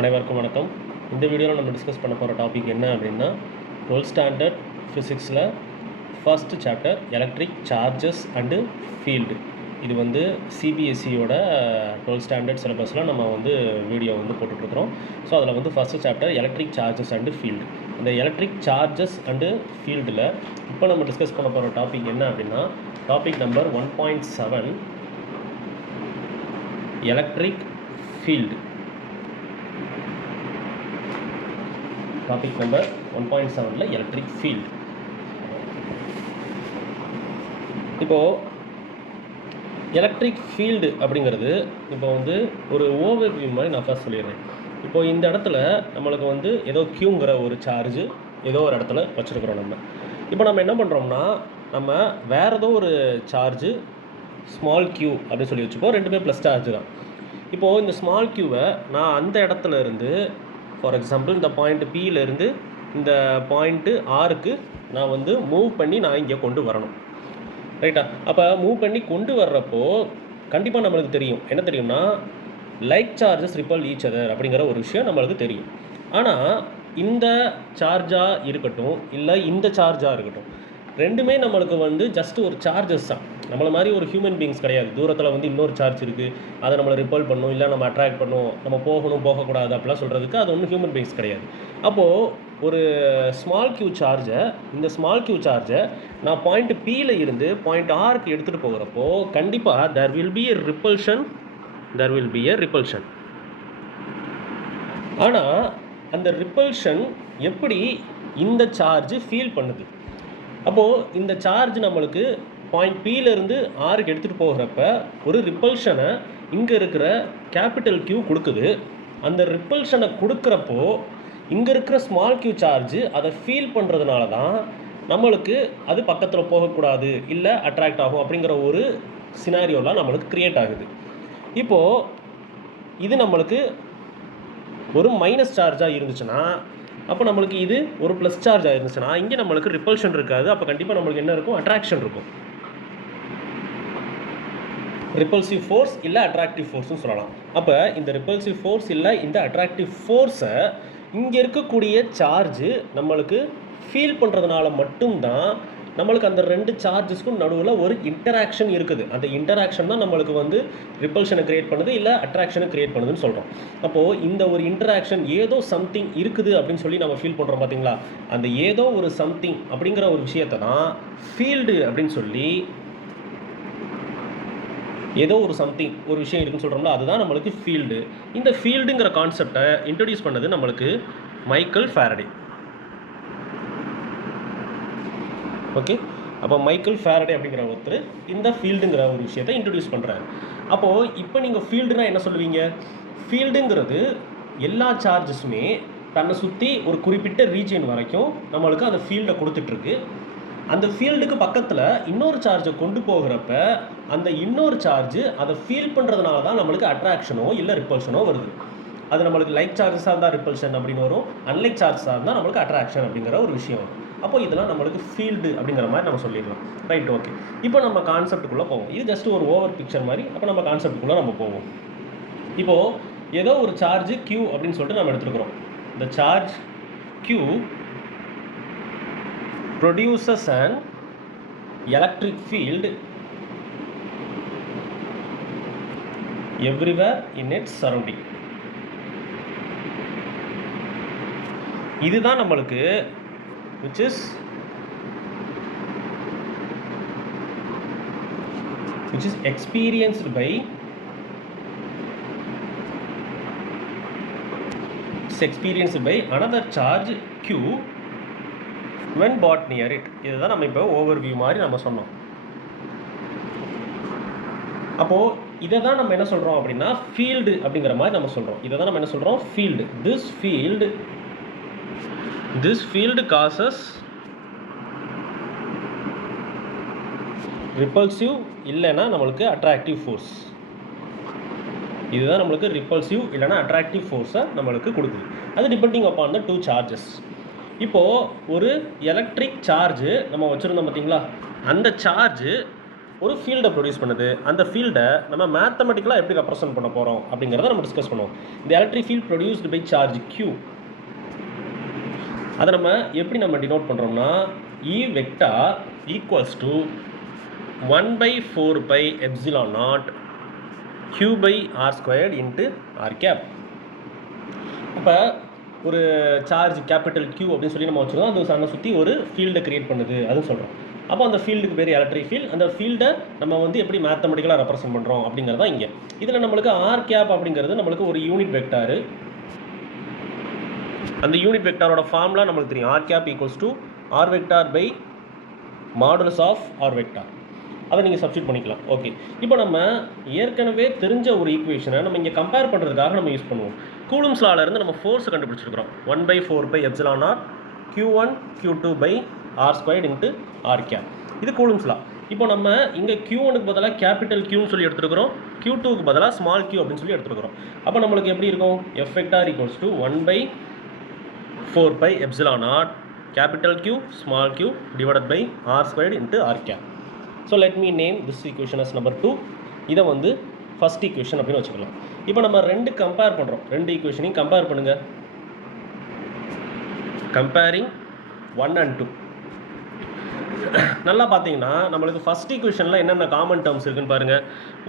அனைவருக்கும் வணக்கம். இந்த வீடியோவில் நம்ம டிஸ்கஸ் பண்ண போகிற டாபிக் என்ன அப்படின்னா 12th ஸ்டாண்டர்ட் ஃபிசிக்ஸில் first chapter electric charges and field. இது வந்து சிபிஎஸ்சியோட 12th ஸ்டாண்டர்ட் சிலபஸில் நம்ம வீடியோ போட்டுட்ருக்குறோம். ஸோ அதில் first chapter electric charges and field. இந்த எலக்ட்ரிக் சார்ஜஸ் அண்டு ஃபீல்டில் இப்போ நம்ம டிஸ்கஸ் பண்ண போகிற டாபிக் என்ன அப்படின்னா டாபிக் நம்பர் 1.7 எலக்ட்ரிக் ஃபீல்டு. டாபிக் நம்பர் 1.7ல் எலக்ட்ரிக் ஃபீல்டு. இப்போது எலக்ட்ரிக் ஃபீல்டு அப்படிங்கிறது இப்போ ஒரு ஓவர்வியூ மாதிரி நான் ஃபர்ஸ்ட் சொல்லிடுறேன். இப்போது இந்த இடத்துல நம்மளுக்கு ஏதோ கியூங்கிற ஒரு சார்ஜு ஏதோ ஒரு இடத்துல வச்சுருக்குறோம். இப்போ நம்ம என்ன பண்ணுறோம்னா நம்ம வேறு ஏதோ ஒரு சார்ஜு ஸ்மால் கியூ அப்படின்னு சொல்லி வச்சுப்போம். ரெண்டுமே ப்ளஸ் சார்ஜ் தான். இப்போது இந்த ஸ்மால் கியூவை நான் அந்த இடத்துல இருந்து ஃபார் எக்ஸாம்பிள் இந்த பாயிண்ட் பியிலேருந்து இந்த பாயிண்ட்டு ஆருக்கு நான் மூவ் பண்ணி நான் இங்கே கொண்டு வரணும், ரைட்டா? அப்போ மூவ் பண்ணி கொண்டு வர்றப்போ கண்டிப்பாக நம்மளுக்கு தெரியும், என்ன தெரியும்னா like charges ripple each other அப்படிங்கிற ஒரு விஷயம் நம்மளுக்கு தெரியும். ஆனால் இந்த சார்ஜாக இருக்கட்டும் இல்லை இந்த சார்ஜாக இருக்கட்டும், ரெண்டுமே நம்மளுக்கு ஜஸ்ட் ஒரு சார்ஜஸ் தான். நம்மளை மாதிரி ஒரு ஹியூமன் பீயிங்ஸ் கிடையாது. தூரத்தில் இன்னொரு சார்ஜ் இருக்குது, அதை நம்மளை ரிப்பல் பண்ணும், இல்லை நம்ம அட்ராக்ட் பண்ணும், நம்ம போகணும் போகக்கூடாது அப்படிலாம் சொல்கிறதுக்கு அது ஒன்றும் ஹியூமன் பீயிங்ஸ் கிடையாது. அப்போது ஒரு ஸ்மால் கியூ சார்ஜை இந்த ஸ்மால் கியூ சார்ஜை நான் பாயிண்ட் பியில் இருந்து பாயிண்ட் ஆருக்கு எடுத்துகிட்டு போகிறப்போ கண்டிப்பாக there will be a repulsion. ஆனால் அந்த ரிப்பல்ஷன் எப்படி இந்த சார்ஜ் ஃபீல் பண்ணுது? அப்போது இந்த சார்ஜ் நம்மளுக்கு பாயிண்ட் பியிலேருந்து ஆருக்கு எடுத்துகிட்டு போகிறப்ப ஒரு ரிப்பல்ஷனை இங்கே இருக்கிற கேபிட்டல் கியூ கொடுக்குது. அந்த ரிப்பல்ஷனை கொடுக்குறப்போ இங்கே இருக்கிற ஸ்மால் கியூ சார்ஜ் அதை ஃபீல் பண்ணுறதுனால தான் நம்மளுக்கு அது பக்கத்தில் போகக்கூடாது இல்லை அட்ராக்ட் ஆகும் அப்படிங்கிற ஒரு சினாரியோலாம் நம்மளுக்கு க்ரியேட் ஆகுது. இப்போது இது நம்மளுக்கு ஒரு மைனஸ் சார்ஜாக இருந்துச்சுன்னா, அப்போ நம்மளுக்கு இது ஒரு ப்ளஸ் சார்ஜாக இருந்துச்சுன்னா இங்கே நம்மளுக்கு ரிப்பல்ஷன் இருக்காது. அப்போ கண்டிப்பாக நம்மளுக்கு என்ன இருக்கும்? அட்ராக்ஷன் இருக்கும். ரிப்பல்சிவ் ஃபோர்ஸ் இல்லை அட்ராக்டிவ் ஃபோர்ஸ்னு சொல்லலாம். அப்போ இந்த ரிப்பல்சிவ் ஃபோர்ஸ் இல்லை இந்த அட்ராக்டிவ் ஃபோர்ஸை இங்கே இருக்கக்கூடிய சார்ஜு நம்மளுக்கு ஃபீல் பண்ணுறதுனால மட்டும்தான் நம்மளுக்கு அந்த ரெண்டு சார்ஜஸ்க்கும் நடுவில் ஒரு இன்டராக்ஷன் இருக்குது. அந்த இன்டராக்ஷன் தான் நம்மளுக்கு ரிப்பல்ஷனை க்ரியேட் பண்ணுது இல்லை அட்ராக்ஷனை க்ரியேட் பண்ணுதுன்னு சொல்கிறோம். அப்போது இந்த ஒரு இன்டராக்ஷன் ஏதோ சம்திங் இருக்குது அப்படின்னு சொல்லி நம்ம ஃபீல் பண்ணுறோம் பார்த்தீங்களா? அந்த ஏதோ ஒரு சம்திங் அப்படிங்கிற ஒரு விஷயத்தை தான் ஃபீல்டு அப்படின்னு சொல்லி, ஏதோ ஒரு சம்திங் ஒரு விஷயம் இருக்குன்னு சொல்கிறோம்ல, அதுதான் நம்மளுக்கு ஃபீல்டு. இந்த ஃபீல்டுங்கிற கான்செப்டை இன்ட்ரடியூஸ் பண்ணது நம்மளுக்கு மைக்கேல் ஃபாரடே. ஓகே, அப்போ மைக்கேல் ஃபாரடே அப்படிங்கிற ஒருத்தர் இந்த ஃபீல்டுங்கிற ஒரு விஷயத்தை இன்ட்ரடியூஸ் பண்ணுறாரு. அப்போது இப்போ நீங்கள் ஃபீல்டுனா என்ன சொல்லுவீங்க? ஃபீல்டுங்கிறது எல்லா சார்ஜஸுமே தன்னை சுற்றி ஒரு குறிப்பிட்ட ரீஜியன் வரைக்கும் நம்மளுக்கு அந்த ஃபீல்டை கொடுத்துட்ருக்கு. அந்த ஃபீல்டுக்கு பக்கத்தில் இன்னொரு சார்ஜை கொண்டு போகிறப்ப அந்த இன்னொரு சார்ஜு அதை ஃபீல் பண்ணுறதுனால தான் நம்மளுக்கு அட்ராக்ஷனோ இல்லை ரிப்பல்ஷனோ வருது. அது நம்மளுக்கு லைக் சார்ஜஸாக இருந்தால் ரிப்பல்ஷன் அப்படின்னு வரும், அன்லைக் சார்ஜஸாக இருந்தால் நம்மளுக்கு அட்ராக்ஷன் அப்படிங்கிற ஒரு விஷயம் வரும். அப்போ இதெல்லாம் நம்மளுக்கு ஃபீல்டு அப்படிங்கிற மாதிரி நம்ம சொல்லிடலாம், ரைட்? ஓகே, இப்போ நம்ம கான்செப்டுக்குள்ளே போவோம். இது ஜஸ்ட் ஒரு ஓவர் பிக்சர் மாதிரி. அப்போ நம்ம கான்செப்டுக்குள்ளே நம்ம போவோம். இப்போது ஏதோ ஒரு சார்ஜ் Q அப்படின்னு சொல்லிட்டு நம்ம எடுத்துருக்குறோம். இந்த charge Q produces an electric field everywhere in its surrounding. இதுதான் நம்மளுக்கு which is experienced by another charge Q when brought near it. இதுதான் நம்ம இப்போ ஓவர்வியூ மாதிரி நம்ம சொன்னோம். அப்போது இதை தான் நம்ம என்ன சொல்கிறோம் அப்படின்னா ஃபீல்டு அப்படிங்கிற மாதிரி நம்ம சொல்கிறோம். இதை தான் நம்ம என்ன சொல்கிறோம்? Field. This field causes repulsive இல்லைன்னா நம்மளுக்கு அட்ராக்டிவ் ஃபோர்ஸ். இதுதான் நம்மளுக்கு ரிப்பல்சிவ் இல்லைனா அட்ராக்டிவ் ஃபோர்ஸை நம்மளுக்கு கொடுக்குது. அது depending upon the two charges. இப்போது ஒரு எலக்ட்ரிக் சார்ஜு நம்ம வச்சுருந்தோம் பார்த்தீங்களா? அந்த சார்ஜு ஒரு ஃபீல்டை ப்ரொடியூஸ் பண்ணுது. அந்த ஃபீல்டை நம்ம மேத்தமெட்டிக்கலாக எப்படி ரெப்ரசென்ட் பண்ண போகிறோம் அப்படிங்கிறத நம்ம டிஸ்கஸ் பண்ணுவோம். இந்த electric field produced by charge Q, அதை நம்ம எப்படி நம்ம டினோட் பண்ணுறோம்னா E vector equals to 1/4 pi epsilon naught Q by R squared into R cap. அப்போ ஒரு சார்ஜ் கேபிட்டல் Q அப்படின்னு சொல்லி நம்ம வச்சுருக்கோம். அது அதை சுற்றி ஒரு ஃபீல்டை க்ரியேட் பண்ணுது அதுன்னு சொல்கிறோம். அப்போ அந்த ஃபீல்டுக்கு பேர் எலக்ட்ரிக் ஃபீல்ட். அந்த ஃபீல்டை நம்ம வந்து எப்படி மேத்தமெட்டிக்கலாக ரெப்ரசென்ட் பண்ணுறோம் அப்படிங்கிறது தான் இங்கே. இதில் நம்மளுக்கு ஆர் கேப் அப்படிங்கிறது நம்மளுக்கு ஒரு யூனிட் வெக்டாரு. அந்த யூனிட் வெக்டாரோட ஃபார்முலா நம்மளுக்கு தெரியும். R cap equals to R vector by modulus of R vector. அதை நீங்கள் சப்ஸ்டிட் பண்ணிக்கலாம். ஓகே, இப்போ நம்ம ஏற்கனவே தெரிஞ்ச ஒரு ஈக்குவேஷனை நம்ம இங்கே கம்பேர் பண்ணுறதுக்காக நம்ம யூஸ் பண்ணுவோம். கூலும்ஸ் லால இருந்து நம்ம force கண்டுபிடிச்சிருக்கிறோம். 1/4 pi epsilon naught Q1 Q2 by R squared into R cap. இது கூலும்ஸ் லா. இப்போ நம்ம இங்கே Q1க்கு பதிலாக கேபிட்டல் Qன்னு சொல்லி எடுத்துருக்கிறோம், Q2க்கு பதிலாக ஸ்மால் Q அப்படின்னு சொல்லி எடுத்துருக்கிறோம். அப்போ நம்மளுக்கு எப்படி இருக்கும்? F vector equals to 1/4 pi epsilon naught capital Q small q divided by R squared into R cap. So let me name this equation as number 2. இதை வந்து ஃபர்ஸ்ட் ஈக்குவேஷன் அப்படின்னு வச்சுக்கலாம். இப்போ நம்ம ரெண்டு கம்பேர் பண்ணுறோம். ரெண்டு ஈக்குவேஷனையும் கம்பேர் பண்ணுங்கள். Comparing 1 and 2. நல்லா பார்த்தீங்கன்னா நம்மளுக்கு ஃபர்ஸ்ட் ஈக்குவேஷனில் என்னென்ன காமன் டேர்ம்ஸ் இருக்குன்னு பாருங்கள்.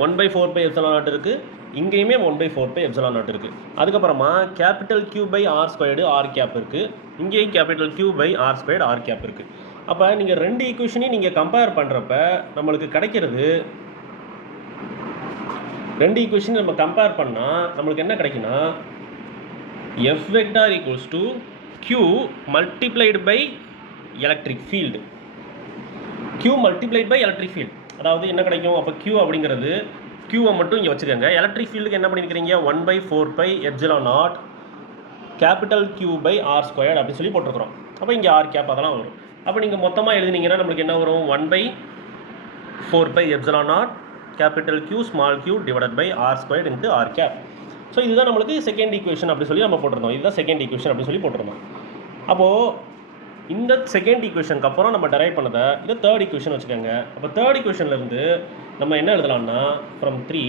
1/4 pi epsilon naught இருக்குது, இங்கேயுமே 1/4 pi epsilon naught இருக்குது. அதுக்கப்புறமா capital Q by R squared R cap இருக்குது, இங்கேயும் capital Q by R squared R cap இருக்குது. அப்போ நீங்கள் ரெண்டு ஈக்குவேஷனையும் நீங்கள் கம்பேர் பண்ணுறப்ப நம்மளுக்கு கிடைக்கிறது, ரெண்டு ஈக்குவேஷன் நம்ம கம்பேர் பண்ணால் நம்மளுக்கு என்ன கிடைக்குன்னா F vector equals to Q multiplied by electric field. Q multiplied by electric field. அதாவது என்ன கிடைக்கும்? அப்போ Q அப்படிங்கிறது Qவை மட்டும் இங்கே வச்சுக்கோங்க. எலக்ட்ரிக் ஃபீல்டுக்கு என்ன பண்ணியிருக்கிறீங்க? 1/4 pi epsilon naught capital Q by R squared அப்படின்னு சொல்லி போட்டிருக்கிறோம். அப்போ இங்கே R cap அதெல்லாம் வரும். அப்போ நீங்கள் மொத்தமாக எழுதினீங்கன்னா நம்மளுக்கு என்ன வரும்? 1/4 pi epsilon naught capital Q small q divided by R squared into R cap. So இதுதான் நம்மளுக்கு செகண்ட் ஈக்குவேஷன் அப்படி சொல்லி நம்ம போட்டிருந்தோம். இதுதான் செகண்ட் ஈக்குவேஷன் அப்படி சொல்லி போட்டிருந்தோம். அப்போது இந்த செகண்ட் ஈக்குவேஷனுக்கு அப்புறம் நம்ம டெரைவ் பண்ணதை இதை தேர்ட் ஈக்குவேஷன் வச்சுக்கோங்க. அப்போ தேர்ட் ஈக்குவேஷன்லேருந்து நம்ம என்ன எழுதலாம்னா from 3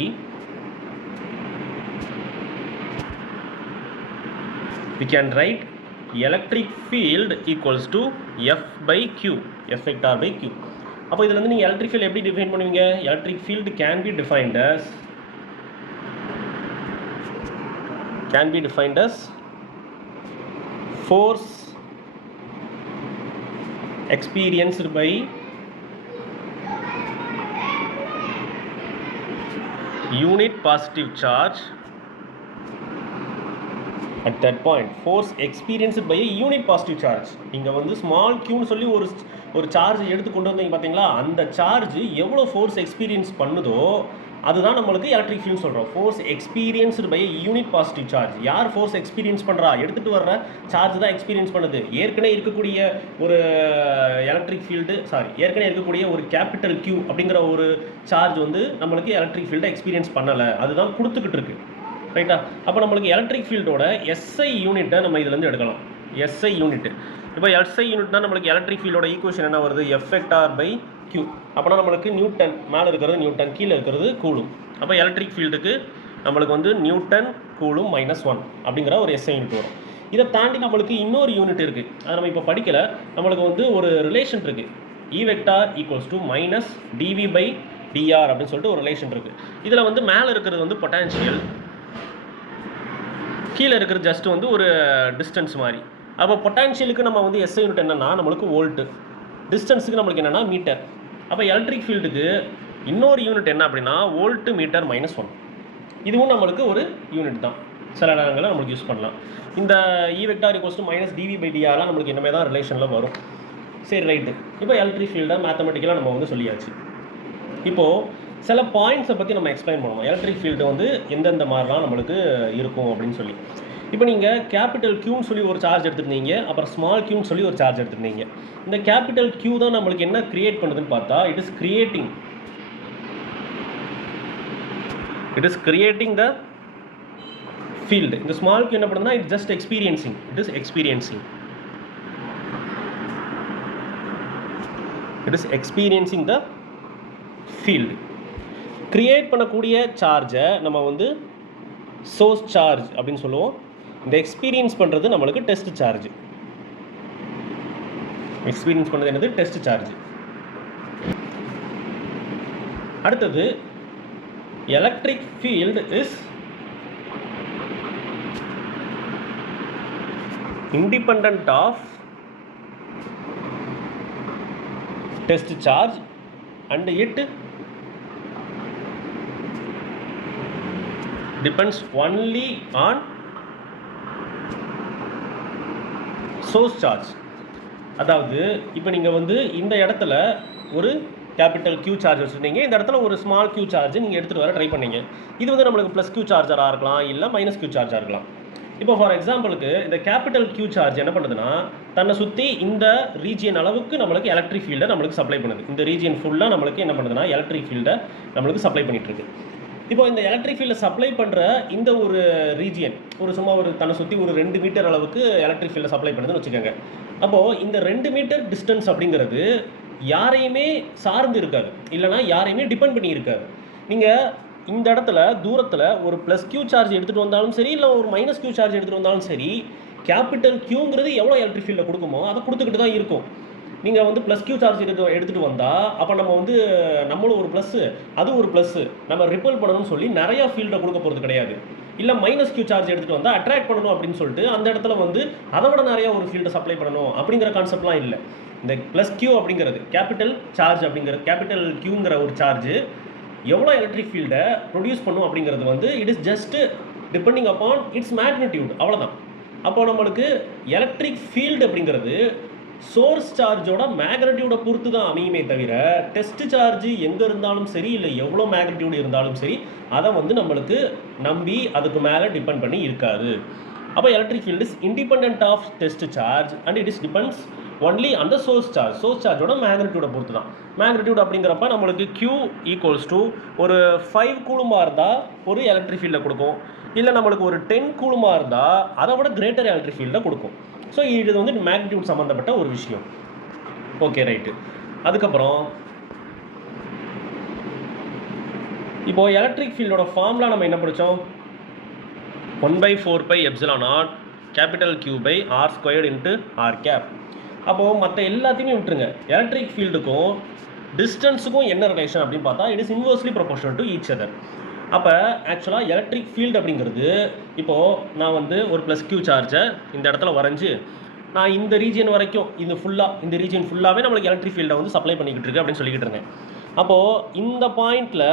we can write electric field equals to F by Q, F vector by Q. அப்போ இதில் வந்து நீங்கள் எலக்ட்ரிக் ஃபீல்டு எப்படி டிஃபைன் பண்ணுவீங்க? Electric field can be defined as force experienced by unit positive charge at that point. Force experienced by a unit positive charge. நீங்கள் வந்து small க்யூன்னு சொல்லி ஒரு சார்ஜ் எடுத்து கொண்டு வந்தீங்க பார்த்தீங்களா? அந்த சார்ஜ் எவ்வளோ ஃபோர்ஸ் எக்ஸ்பீரியன்ஸ் பண்ணுதோ அதுதான் நம்மளுக்கு எலக்ட்ரிக் ஃபீல்டு சொல்கிறோம். Force experienced by unit positive charge. யார் ஃபோர்ஸ் எக்ஸ்பீரியன்ஸ் பண்ணுறா? எடுத்துகிட்டு வர்ற சார்ஜ் தான் எக்ஸ்பீரியன்ஸ் பண்ணுது. ஏற்கனவே இருக்கக்கூடிய ஒரு எலக்ட்ரிக் ஃபீல்டு ஏற்கனவே இருக்கக்கூடிய ஒரு கேபிட்டல் Q அப்படிங்கிற ஒரு சார்ஜ் வந்து நம்மளுக்கு எலக்ட்ரிக் ஃபீல்டை எக்ஸ்பீரியன்ஸ் பண்ணலை, அதுதான் கொடுத்துக்கிட்டு இருக்கு. ரைட்டா? அப்போ நம்மளுக்கு எலக்ட்ரிக் ஃபீல்டோட SI யூனிட்டை நம்ம இதுலேருந்து எடுக்கலாம். SI unit. இப்போ SI யூனிட்னா நம்மளுக்கு எலக்ட்ரிக் ஃபீல்டோட ஈக்குவேஷன் என்ன வருது? F vector by Q. அப்போனா நம்மளுக்கு நியூட்டன், மேலே இருக்கிறது நியூட்டன், கீழே இருக்கிறது கூலும். அப்போ எலக்ட்ரிக் ஃபீல்டுக்கு நம்மளுக்கு வந்து நியூட்டன் கூலும் -1 அப்படிங்கிற ஒரு SI யூனிட் வரும். இதை தாண்டி நம்மளுக்கு இன்னொரு யூனிட் இருக்குது, அதை நம்ம இப்போ படிக்கலை. நம்மளுக்கு வந்து ஒரு ரிலேஷன் இருக்குது. E vector equals to -dV by dr அப்படின்னு சொல்லிட்டு ஒரு ரிலேஷன் இருக்குது. இதில் வந்து மேலே இருக்கிறது வந்து பொட்டான்ஷியல், கீழே இருக்கிறது ஜஸ்ட் வந்து ஒரு டிஸ்டன்ஸ் மாதிரி. அப்போ பொட்டான்ஷியலுக்கு நம்ம வந்து SI யூனிட் என்னென்னா நம்மளுக்கு வோல்ட்டு, டிஸ்டன்ஸுக்கு நம்மளுக்கு என்னென்னா மீட்டர். அப்போ எலக்ட்ரிக் ஃபீல்டுக்கு இன்னொரு யூனிட் என்ன அப்படின்னா வோல்ட்டு மீட்டர் -1. இதுவும் நம்மளுக்கு ஒரு யூனிட் தான், சில நேரங்களில் நம்மளுக்கு யூஸ் பண்ணலாம். இந்த E vector equals to -dV by dr நம்மளுக்கு இனிமேல் தான் ரிலேஷனில் வரும். சரி, ரைட்டு. இப்போ எலக்ட்ரிக் ஃபீல்டை மேத்தமெட்டிக்கலாக நம்ம வந்து சொல்லியாச்சு. இப்போது சில பாயிண்ட்ஸை பற்றி நம்ம எக்ஸ்பிளைன் பண்ணுவோம். எலக்ட்ரிக் ஃபீல்டு வந்து எந்தெந்த மாதிரிலாம் நம்மளுக்கு இருக்கும் அப்படின்னு சொல்லி. இப்போ நீங்கள் கேபிட்டல் Qன்னு சொல்லி ஒரு சார்ஜ் எடுத்துருந்தீங்க, அப்புறம் ஸ்மால் Qன்னு சொல்லி ஒரு சார்ஜ் எடுத்துருந்தீங்க. இந்த கேபிட்டல் Q தான் நம்மளுக்கு என்ன கிரியேட் பண்ணுதுன்னு பார்த்தா it is creating the field. இந்த ஸ்மால் Q என்ன பண்ணுதுன்னா it just experiencing. It is experiencing the field. Create பண்ணக்கூடிய சார்ஜை நம்ம வந்து சோர்ஸ் சார்ஜ் அப்படின்னு சொல்லுவோம். இந்த எக்ஸ்பீரியன்ஸ் பண்ணுறது நம்மளுக்கு டெஸ்ட் சார்ஜ். எக்ஸ்பீரியன்ஸ் பண்ணுறது என்னது? Test charge. அடுத்தது electric field is independent of test charge and it depends only on source charge. அதாவது இப்போ நீங்கள் வந்து இந்த இடத்துல ஒரு கேபிட்டல் Q சார்ஜ் வச்சுருந்தீங்க, இந்த இடத்துல ஒரு ஸ்மால் Q சார்ஜ் நீங்கள் எடுத்துகிட்டு வர ட்ரை பண்ணீங்க. இது வந்து நம்மளுக்கு ப்ளஸ் Q சார்ஜராக இருக்கலாம், இல்லை மைனஸ் Q சார்ஜாக இருக்கலாம். இப்போ ஃபார் எக்ஸாம்பிளுக்கு இந்த கேபிட்டல் Q சார்ஜ் என்ன பண்ணுதுன்னா, தன்னை சுற்றி இந்த ரீஜியன் அளவுக்கு நம்மளுக்கு எலக்ட்ரிக் ஃபீல்டை நம்மளுக்கு சப்ளை பண்ணுது. இந்த ரீஜியன் ஃபுல்லாக நம்மளுக்கு என்ன பண்ணுதுன்னா எலக்ட்ரிக் ஃபீல்டை நம்மளுக்கு சப்ளை பண்ணிகிட்ருக்கு. இப்போ இந்த எலக்ட்ரிக் ஃபீல்டை சப்ளை பண்ணுற இந்த ஒரு ரீஜியன் சும்மா தன்னை சுற்றி ஒரு 2 மீட்டர் அளவுக்கு எலக்ட்ரிக் ஃபீல்டை சப்ளை பண்ணுதுன்னு வச்சுக்கோங்க. அப்போது இந்த 2 மீட்டர் டிஸ்டன்ஸ் அப்படிங்கிறது யாரையுமே சார்ந்து இருக்காது, இல்லைனா யாரையுமே டிபெண்ட் பண்ணி இருக்காது. நீங்கள் இந்த இடத்துல தூரத்தில் ஒரு ப்ளஸ் Q சார்ஜ் எடுத்துகிட்டு வந்தாலும் சரி, இல்லை ஒரு மைனஸ் Q சார்ஜ் எடுத்துகிட்டு வந்தாலும் சரி, கேபிட்டல் Qங்கிறது எவ்வளோ எலக்ட்ரிக் ஃபீல்டை கொடுக்குமோ அதை கொடுத்துக்கிட்டு தான் இருக்கும். நீங்கள் வந்து ப்ளஸ் Q சார்ஜ் எடுத்துகிட்டு வந்தால் அப்போ நம்ம வந்து நம்மளும் ஒரு ப்ளஸ்ஸு அது ஒரு ப்ளஸ்ஸு நம்ம ரிப்பல் பண்ணணும்னு சொல்லி நிறையா ஃபீல்டை கொடுக்க போகிறது கிடையாது. இல்லை மைனஸ் Q சார்ஜ் எடுத்துகிட்டு வந்தால் அட்ராக்ட் பண்ணணும் அப்படின்னு சொல்லிட்டு அந்த இடத்துல வந்து அதை விட நிறையா ஒரு ஃபீல்டை சப்ளை பண்ணணும் அப்படிங்கிற கான்செப்ட்லாம் இல்லை. இந்த ப்ளஸ் Q அப்படிங்கிறது கேபிட்டல் சார்ஜ் அப்படிங்கிறது, கேபிட்டல் Qங்கிற ஒரு சார்ஜ் எவ்வளோ எலக்ட்ரிக் ஃபீல்டை ப்ரொடியூஸ் பண்ணும் அப்படிங்கிறது வந்து it is just depending upon its magnitude, அவ்வளோதான். அப்போ நம்மளுக்கு எலக்ட்ரிக் ஃபீல்டு அப்படிங்கிறது சோர்ஸ் சார்ஜோட மேக்னிடியூடை பொறுத்து தான் அமையுமே தவிர, டெஸ்ட் சார்ஜ் எங்கே இருந்தாலும் சரி, இல்லை எவ்வளோ மேக்னிடியூட் இருந்தாலும் சரி, அதை வந்து நம்மளுக்கு நம்பி அதுக்கு மேலே டிபெண்ட் பண்ணி இருக்காது. அப்போ electric field is independent of test charge and it is depends only அந்த சோர்ஸ் சார்ஜோட மேக்னிடியூடை பொறுத்து தான். மேக்னிடியூட் அப்படிங்கிறப்ப நம்மளுக்கு Q ஈக்குவல்ஸ் டு ஒரு 5 கூலுமாக இருந்தால் ஒரு எலக்ட்ரிக் ஃபீல்டை கொடுக்கும், இல்லை நம்மளுக்கு ஒரு 10 கூலுமாக இருந்தால் அதை விட கிரேட்டர் எலக்ட்ரிக் ஃபீல்டை கொடுக்கும். ஸோ இது வந்து மேக்னிடியூட் சம்மந்தப்பட்ட ஒரு விஷயம். Okay, right. அதுக்கப்புறம் இப்போது எலக்ட்ரிக் ஃபீல்டோட ஃபார்முலா நம்ம என்ன படித்தோம்? 1/4πε0 capital Q/r² into r gap. அப்போது மற்ற எல்லாத்தையுமே விட்டுருங்க. எலக்ட்ரிக் ஃபீல்டுக்கும் டிஸ்டன்ஸுக்கும் என்ன ரிலேஷன் அப்படின்னு பார்த்தா it is inversely proportional to each other. அப்போ ஆக்சுவலாக எலக்ட்ரிக் ஃபீல்டு அப்படிங்கிறது இப்போது நான் வந்து ஒரு ப்ளஸ் Q சார்ஜை இந்த இடத்துல வரைஞ்சி நான் இந்த ரீஜியன் வரைக்கும் இந்த ரீஜியன் ஃபுல்லாகவே நம்மளுக்கு எலக்ட்ரிக் ஃபீல்டை வந்து சப்ளை பண்ணிக்கிட்டு இருக்கு அப்படின்னு சொல்லிக்கிட்டு இருந்தேன். அப்போது இந்த பாயிண்டில்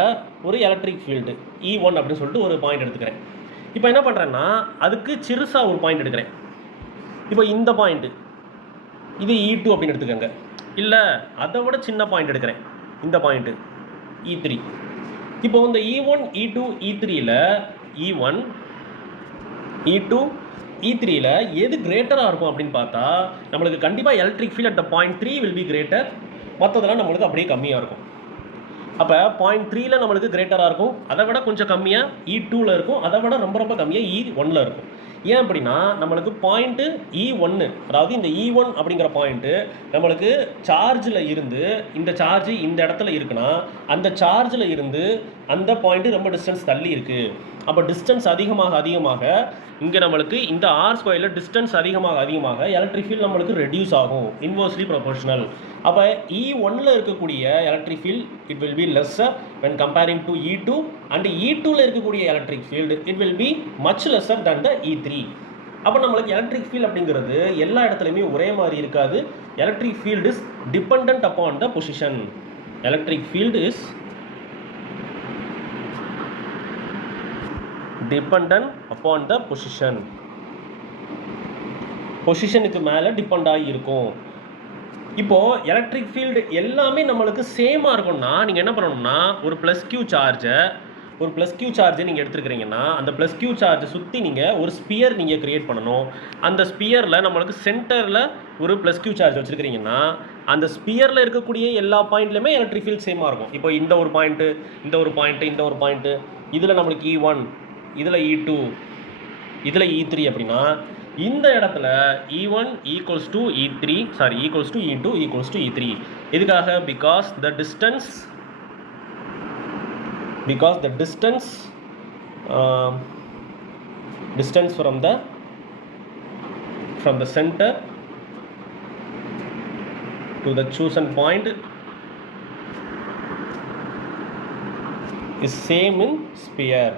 ஒரு எலக்ட்ரிக் ஃபீல்டு E1 அப்படின்னு சொல்லிட்டு ஒரு பாயிண்ட் எடுத்துக்கிறேன். இப்போ என்ன பண்ணுறேன்னா அதுக்கு சிறுசாக ஒரு பாயிண்ட் எடுக்கிறேன். இப்போ இந்த பாயிண்ட்டு இது E2 அப்படின்னு எடுத்துக்கோங்க. இல்லை அதை விட சின்ன பாயிண்ட் எடுக்கிறேன், இந்த பாயிண்ட்டு E3. இப்போ இந்த E1 E2 E3ல் E1 E2 E3ல் எது கிரேட்டராக இருக்கும் அப்படின்னு பார்த்தா நம்மளுக்கு கண்டிப்பாக electric field at the point 3 will be greater, மற்றதெல்லாம் நம்மளுக்கு அப்படியே கம்மியாக இருக்கும். அப்போ பாயிண்ட் 3ல் நம்மளுக்கு கிரேட்டராக இருக்கும், அதை விட கொஞ்சம் கம்மியாக E2ல் இருக்கும், அதை விட ரொம்ப ரொம்ப கம்மியாக E1ல் இருக்கும். ஏன் அப்படின்னா நம்மளுக்கு பாயிண்ட்டு E1, அதாவது இந்த E1 அப்படிங்கிற பாயிண்ட்டு நம்மளுக்கு சார்ஜில் இருந்து இந்த சார்ஜ் இந்த இடத்துல இருக்குன்னா அந்த சார்ஜில் இருந்து அந்த பாயிண்ட்டு ரொம்ப டிஸ்டன்ஸ் தள்ளி இருக்குது. அப்போ டிஸ்டன்ஸ் அதிகமாக இங்கே நம்மளுக்கு இந்த r² டிஸ்டன்ஸ் அதிகமாக எலக்ட்ரிக் ஃபீல்ட் நம்மளுக்கு ரெடியூஸ் ஆகும், இன்வர்ஸ்லி ப்ரொபோர்ஷனல். அப்போ E1ல் இருக்கக்கூடிய electric field it will be lesser when comparing to E2 and E2ல் இருக்கக்கூடிய electric field it will be much lesser than the E3. அப்போ நம்மளுக்கு எலக்ட்ரிக் ஃபீல்ட் அப்படிங்கிறது எல்லா இடத்துலையுமே ஒரே மாதிரி இருக்காது. Electric field is depend upon the position. Electric field is dependent upon the position. பொசிஷனுக்கு மேலே டிபெண்ட் ஆகி இருக்கும். இப்போது எலக்ட்ரிக் ஃபீல்டு எல்லாமே நம்மளுக்கு சேமாக இருக்கும்னா நீங்கள் என்ன பண்ணணும்னா ஒரு ப்ளஸ் Q சார்ஜை நீங்கள் எடுத்துருக்கிறீங்கன்னா அந்த ப்ளஸ் Q சார்ஜை சுற்றி நீங்கள் ஒரு ஸ்பியர் நீங்கள் க்ரியேட் பண்ணணும். அந்த ஸ்பியரில் நம்மளுக்கு சென்டரில் ஒரு ப்ளஸ் Q சார்ஜ் வச்சுருக்கிறீங்கன்னா அந்த ஸ்பியரில் இருக்கக்கூடிய எல்லா பாயிண்ட்லையுமே எலக்ட்ரிக் ஃபீல்ட் சேமாக இருக்கும். இப்போ இந்த ஒரு பாயிண்ட்டு இதில் நம்மளுக்கு E1, இதில் E2, இதில் E3 அப்படின்னா இந்த இடத்துல E1 equals to E2 equals to E3. எதுக்காக? Because the distance because the distance from the center to the chosen point is same in sphere.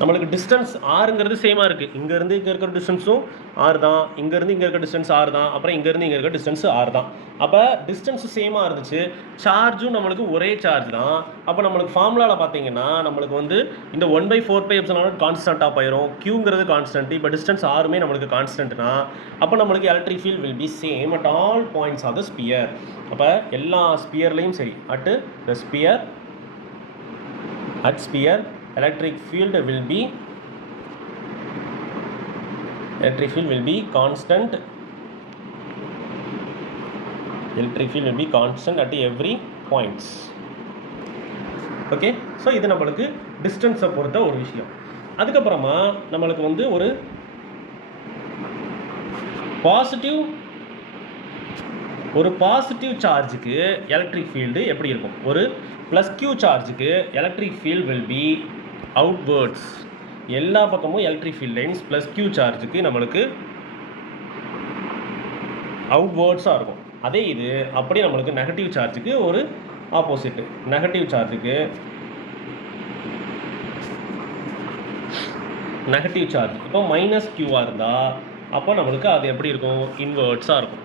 நம்மளுக்கு டிஸ்டன்ஸ் ஆறுங்கிறது சேமாக இருக்குது. இங்கேருந்து இங்கே இருக்கிற டிஸ்டன்ஸும் ஆறு தான், இங்கேருந்து இங்கே இருக்கிற டிஸ்டன்ஸ் ஆறு தான், அப்புறம் இங்கேருந்து இங்கே இருக்கிற டிஸ்டன்ஸ் ஆறு தான். அப்போ டிஸ்டன்ஸு சேமாக இருந்துச்சு, சார்ஜும் நம்மளுக்கு ஒரே சார்ஜ் தான். அப்போ நம்மளுக்கு ஃபார்முலாவில் பார்த்தீங்கன்னா நம்மளுக்கு வந்து இந்த 1/4πε கான்ஸ்டண்ட்டாக போயிடும். க்யூங்கிறது கான்ஸ்டன்ட். இப்போ டிஸ்டன்ஸ் ஆறுமே நம்மளுக்கு கான்ஸ்டன்ட்னா அப்போ நம்மளுக்கு electric field will be same at all points of the sphere. அப்போ எல்லா ஸ்பியர்லேயும் சரி, at the sphere, at sphere electric field will be constant. Electric field will be constant at every points. Okay, so இது நம்மளுக்கு டிஸ்டன்ஸை பொறுத்த ஒரு விஷயம். அதுக்கப்புறமா நம்மளுக்கு வந்து ஒரு பாசிட்டிவ் சார்ஜுக்கு எலக்ட்ரிக் ஃபீல்டு எப்படி இருக்கும்? ஒரு ப்ளஸ் க்யூ சார்ஜுக்கு electric field will be outwards. எல்லா பக்கமும் electric field lines plus Q சார்ஜுக்கு நம்மளுக்கு அவுட்வேர்ட்ஸாக இருக்கும். அதே இது அப்படியே நம்மளுக்கு நெகட்டிவ் சார்ஜுக்கு ஒரு ஆப்போசிட்டு. நெகட்டிவ் சார்ஜ் இப்போ மைனஸ் க்யூவாக இருந்தால் அப்போ நம்மளுக்கு அது எப்படி இருக்கும்? இன்வெர்ட்ஸாக இருக்கும்.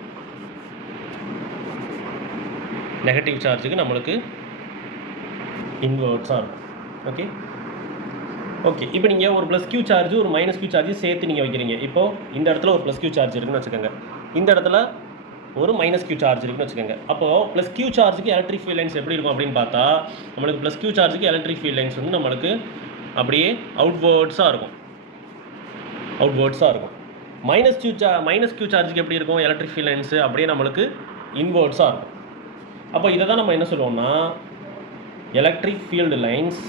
நெகட்டிவ் சார்ஜுக்கு நம்மளுக்கு இன்வெர்ட்ஸாக இருக்கும். ஓகே, இப்போ நீங்கள் ஒரு ப்ளஸ் க்யூ சார்ஜ் ஒரு மைனஸ் க்யூ சார்ஜ் சேர்த்து நீங்கள் வைக்கிறீங்க. இப்போது இந்த இடத்துல ஒரு ப்ளஸ் க்யூ சார்ஜ் இருக்குன்னு வச்சுக்கோங்க, இந்த இடத்துல ஒரு மைனஸ் க்யூ சார்ஜ் இருக்குன்னு வச்சுக்கோங்க. அப்போது ப்ளஸ் க்யூ சார்ஜுக்கு எலக்ட்ரிக் ஃபீல்ட் லைன்ஸ் எப்படி இருக்கும் அப்படின்னு பார்த்தா நம்மளுக்கு ப்ளஸ் க்யூ சார்ஜுக்கு எலக்ட்ரிக் ஃபீல்ட் லைன்ஸ் வந்து நம்மளுக்கு அப்படியே அவுட்வேர்ட்ஸாக இருக்கும். மைனஸ் க்யூ சார்ஜுக்கு எப்படி இருக்கும்? எலக்ட்ரிக் ஃபீல்ட் லைன்ஸு அப்படியே நம்மளுக்கு இன்வெர்ட்ஸாக இருக்கும். அப்போ இதை தான் நம்ம என்ன சொல்லுவோம்னா electric field lines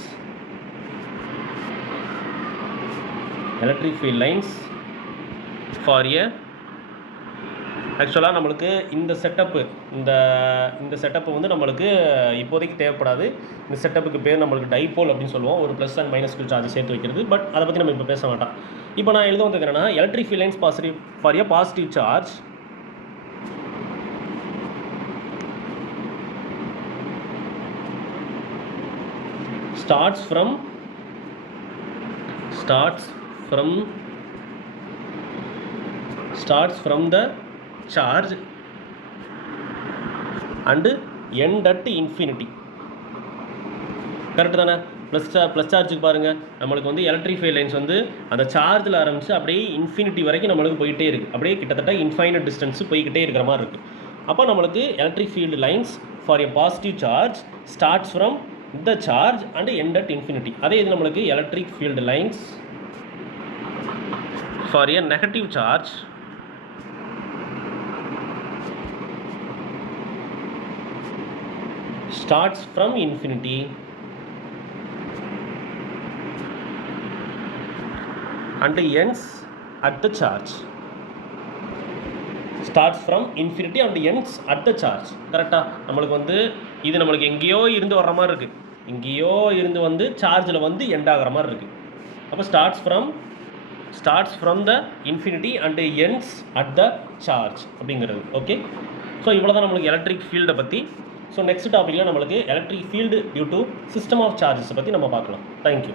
for a ஆக்சுவலாக நம்மளுக்கு இந்த செட்டப்பு வந்து நம்மளுக்கு இப்போதைக்கு தேவைப்படாது. இந்த செட்டப்புக்கு பேர் நம்மளுக்கு டைபோல் அப்படின்னு சொல்லுவோம். ஒரு plus and minus Q charge சேர்த்து வைக்கிறது. பட் அதை பற்றி நம்ம இப்போ பேச மாட்டோம். இப்போ நான் எழுத வந்து என்னன்னா electric field lines for a positive charge starts from the charge and end at infinity. Correct தானே? ப்ளஸ் சார்ஜுக்கு பாருங்கள், நம்மளுக்கு வந்து எலக்ட்ரிக் ஃபீல்ட் லைன்ஸ் வந்து அந்த சார்ஜில் ஆரம்பித்து அப்படியே இன்ஃபினிட்டி வரைக்கும் நம்மளுக்கு போயிட்டே இருக்குது. அப்படியே கிட்டத்தட்ட இன்ஃபைனட் டிஸ்டன்ஸு போய்கிட்டே இருக்கிற மாதிரி இருக்குது. அப்போ நம்மளுக்கு electric field lines for a positive charge starts from the charge and end at infinity. அதே இது நம்மளுக்கு electric field lines for a negative charge starts from infinity and ends at the charge. Starts from infinity and ends at the charge. கரெக்டாக நம்மளுக்கு வந்து இது நம்மளுக்கு எங்கேயோ இருந்து வர்ற மாதிரி இருக்குது, எங்கேயோ இருந்து வந்து சார்ஜில் வந்து எண்ட் ஆகிற மாதிரி இருக்குது. அப்போ starts from the infinity and ends at the charge அப்படிங்கிறது. ஓகே, ஸோ இவ்வளோ தான் நம்மளுக்கு எலக்ட்ரிக் ஃபீல்டை பற்றி. ஸோ நெக்ஸ்ட் டாப்பிக்கில் நம்மளுக்கு electric field due to system of charges பற்றி நம்ம பார்க்கலாம். தேங்க்யூ.